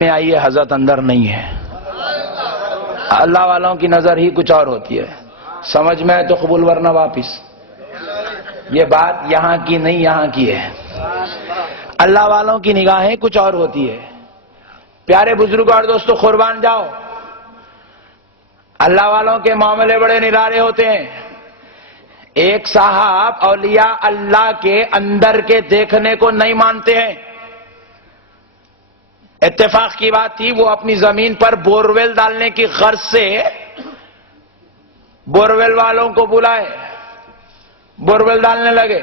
میں آئی ہے، حضرت اندر نہیں ہے۔ اللہ والوں کی نظر ہی کچھ اور ہوتی ہے، سمجھ میں آئے تو قبول ورنہ واپس۔ یہ بات یہاں کی نہیں، یہاں کی ہے۔ اللہ والوں کی نگاہیں کچھ اور ہوتی ہے۔ پیارے بزرگ اور دوستو، قربان جاؤ، اللہ والوں کے معاملے بڑے نرالے ہوتے ہیں۔ ایک صاحب اولیاء اللہ کے اندر کے دیکھنے کو نہیں مانتے ہیں۔ اتفاق کی بات تھی، وہ اپنی زمین پر بورویل ڈالنے کی غرض سے بورویل والوں کو بلائے، بورویل ڈالنے لگے۔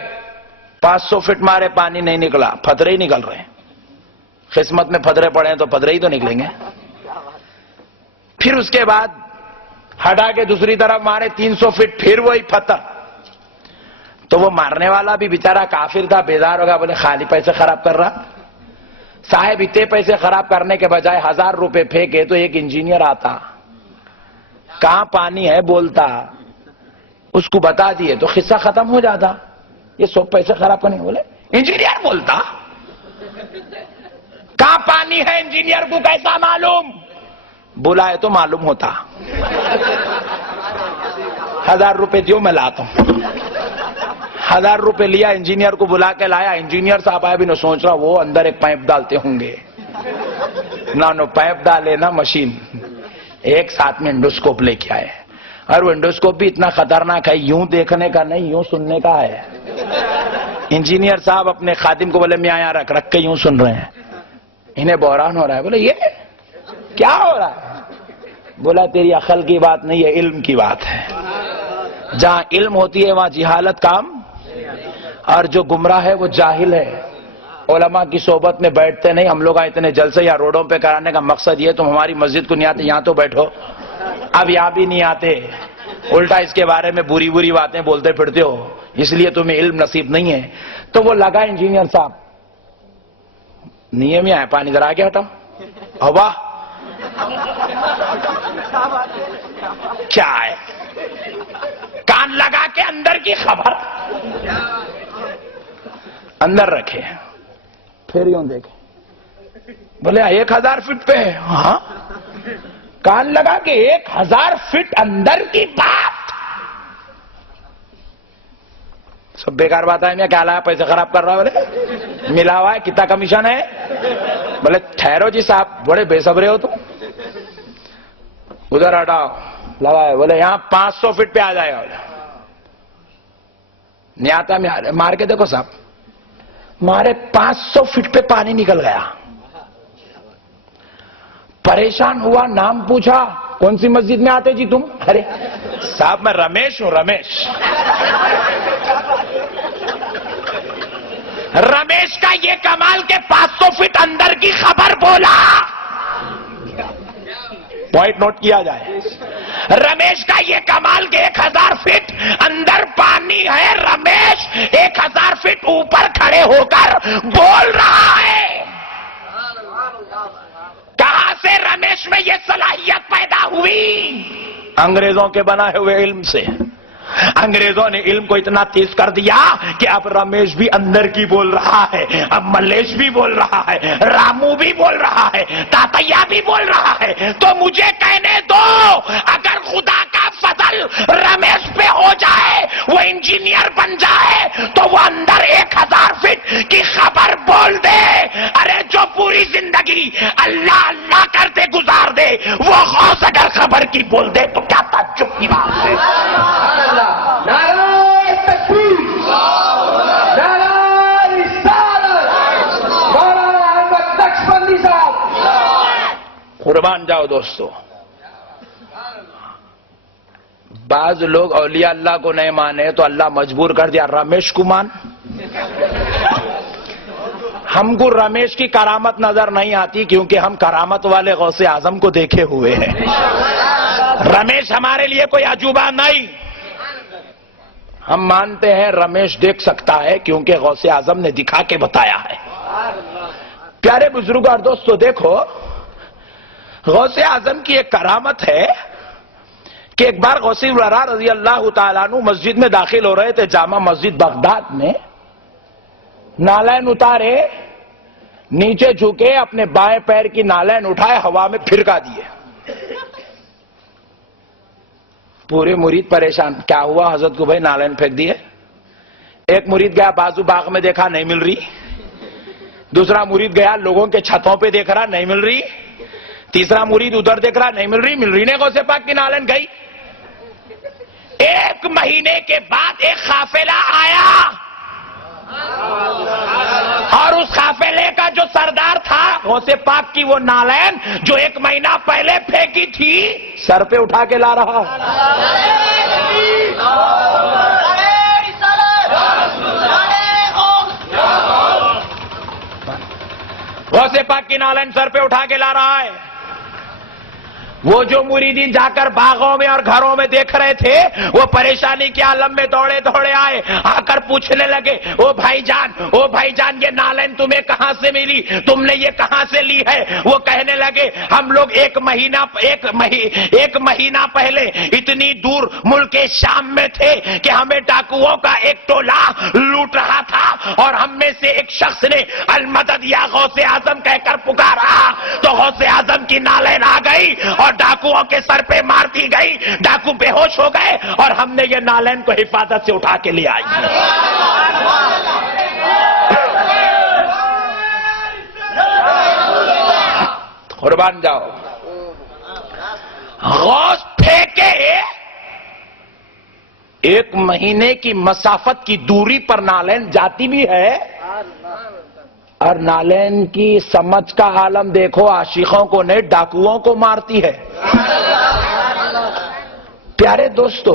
500 فٹ مارے، پانی نہیں نکلا، پتھرے ہی نکل رہے ہیں۔ قسمت میں پتھرے پڑے ہیں تو پتھرے ہی تو نکلیں گے۔ پھر اس کے بعد ہٹا کے دوسری طرف مارے 300 فٹ، پھر وہی پتھر۔ تو وہ مارنے والا بھی بیچارہ کافر تھا، بیدار ہوگا، بولے خالی پیسے خراب کر رہا صاحب، اتنے پیسے خراب کرنے کے بجائے 1000 روپے پھینکے تو ایک انجینئر آتا، کہاں پانی ہے بولتا، اس کو بتا دیے تو قصہ ختم ہو جاتا۔ یہ سب پیسے خراب کرنے بولے انجینئر بولتا، کہاں پانی ہے انجینئر کو کیسا معلوم؟ بلائے تو معلوم ہوتا۔ 1000 روپے دیو میں لاتا ہوں۔ 1000 روپے لیا، انجینئر کو بلا کے لایا۔ انجینئر صاحب آئے بھی نہ سوچ رہا وہ اندر ایک پائپ ڈالتے ہوں گے، نہ پائپ ڈالے نہ مشین، ایک ساتھ میں انڈوسکوپ لے کے آئے۔ اور وہ انڈوسکوپ بھی اتنا خطرناک ہے، یوں دیکھنے کا نہیں، یوں سننے کا ہے۔ انجینئر صاحب اپنے خادم کو بولے میں یہاں رکھ کے یوں سن رہے ہیں۔ انہیں بحران ہو رہا ہے، بولے یہ کیا ہو رہا ہے؟ بولا تیری عقل کی بات نہیں ہے، علم کی بات ہے۔ جہاں علم ہوتی ہے وہاں جہالت کام، اور جو گمراہ ہے وہ جاہل ہے۔ علماء کی صحبت میں بیٹھتے نہیں۔ ہم لوگ اتنے جلسے یا روڈوں پہ کرانے کا مقصد یہ، تم ہماری مسجد کو نہیں آتے، یہاں تو بیٹھو۔ اب یہاں بھی نہیں آتے، الٹا اس کے بارے میں بری بری باتیں بولتے پھرتے ہو، اس لیے تمہیں علم نصیب نہیں ہے۔ تو وہ لگا انجینئر صاحب، نیے میں آئے، پانی ذرا آگے ہٹاؤ، ہوا کیا ہے؟ کان لگا کے اندر کی خبر اندر رکھے، پھر یوں دیکھے، بولے 1000 فٹ پہ ہے؟ ہاں، کان لگا کے 1000 فٹ اندر کی بات، سب بیکار بات ہے۔ میں کیا لایا، پیسے خراب کر رہا؟ بولے ملا ہوا ہے، کتنا کمیشن ہے؟ بولے ٹھہرو جی صاحب، بڑے بے صبرے ہو تم، ادھر ہٹاؤ، لگائے۔ بولے یہاں 500 فٹ پہ آ جائے گا۔ نہیں آتا، مار کے دیکھو صاحب، مارے 500 فٹ پہ پانی نکل گیا۔ پریشان ہوا، نام پوچھا، کون سی مسجد میں آتے جی تم؟ ارے صاحب میں رمیش ہوں، رمیش۔ رمیش کا یہ کمال کہ 500 فٹ اندر کی خبر بولا، پوائنٹ نوٹ کیا جائے۔ رمیش کا یہ کمال کہ 1000 فٹ اندر پانی ہے، رمیش 1000 فٹ اوپر کھڑے ہو کر بول رہا ہے۔ کہاں سے رمیش میں یہ صلاحیت پیدا ہوئی؟ انگریزوں کے بنائے ہوئے علم سے۔ انگریزوں نے علم کو اتنا تیز کر دیا کہ اب رمیش بھی اندر کی بول رہا ہے، اب ملیش بھی بول رہا ہے، رامو بھی بول رہا ہے، تاتیا بھی بول رہا ہے۔ تو مجھے کہنے دو، اگر خدا کا فضل رمیش پہ ہو جائے، وہ انجینئر بن جائے، تو وہ اندر 1000 فٹ کی خبر بول دے۔ ارے جو پوری زندگی اللہ اللہ کرتے گزار دے، وہ غوث اگر خبر کی بول دے تو کیا تعجب کی بات ہے؟ قربان جاؤ دوستو، بعض لوگ اولیاء اللہ کو نہیں مانے تو اللہ مجبور کر دیا رمیش کو مان۔ ہم کو رمیش کی کرامت نظر نہیں آتی کیونکہ ہم کرامت والے غوث اعظم کو دیکھے ہوئے ہیں۔ رمیش ہمارے لیے کوئی عجوبہ نہیں، ہم مانتے ہیں رمیش دیکھ سکتا ہے کیونکہ غوث اعظم نے دکھا کے بتایا ہے۔ پیارے بزرگ اور دوستو، دیکھو غوث اعظم کی ایک کرامت ہے کہ ایک بار غوث الورا رضی اللہ تعالیٰ عنہ مسجد میں داخل ہو رہے تھے، جامع مسجد بغداد میں۔ نالین اتارے، نیچے جھکے اپنے بائیں پیر کی نالین اٹھائے ہوا میں پھرکا دیے. پورے مرید پریشان, کیا ہوا حضرت کو بھائی نالین پھینک دیے. ایک مرید گیا بازو باغ میں, دیکھا نہیں مل رہی. دوسرا مرید گیا لوگوں کے چھتوں پہ دیکھ رہا نہیں مل رہی. تیسرا مرید ادھر دیکھ رہا نہیں مل رہی نے غوث پاک کی نالین گئی. ایک مہینے کے بعد ایک قافلہ آیا اور اس قافلے کا جو سردار تھا غوث پاک کی وہ نالین جو ایک مہینہ پہلے پھینکی تھی سر پہ اٹھا کے لا رہا. غوث پاک کی نالین سر پہ اٹھا کے لا رہا ہے. وہ جو مریدین جا کر باغوں میں اور گھروں میں دیکھ رہے تھے وہ پریشانی کے عالم میں دوڑے دوڑے آئے, آ کر پوچھنے لگے او بھائی جان یہ نالین تمہیں کہاں سے ملی, تم نے یہ کہاں سے لی ہے. وہ کہنے لگے ہم لوگ ایک مہینہ پہلے اتنی دور ملک شام میں تھے کہ ہمیں ڈاکوؤں کا ایک ٹولہ لوٹ رہا تھا اور ہم میں سے ایک شخص نے المدد یا غوث اعظم کہہ کر پکارا تو غوث اعظم کی نالین آ گئی اور ڈاکوؤں کے سر پہ مار دی گئی. ڈاکو بے ہوش ہو گئے اور ہم نے یہ نالین کو حفاظت سے اٹھا کے لے آئی. قربان جاؤ. غوث پھینکے ایک مہینے کی مسافت کی دوری پر نالین جاتی بھی ہے اور نالین کی سمجھ کا عالم دیکھو عاشقوں کو نہیں ڈاکوؤں کو مارتی ہے. پیارے دوستو,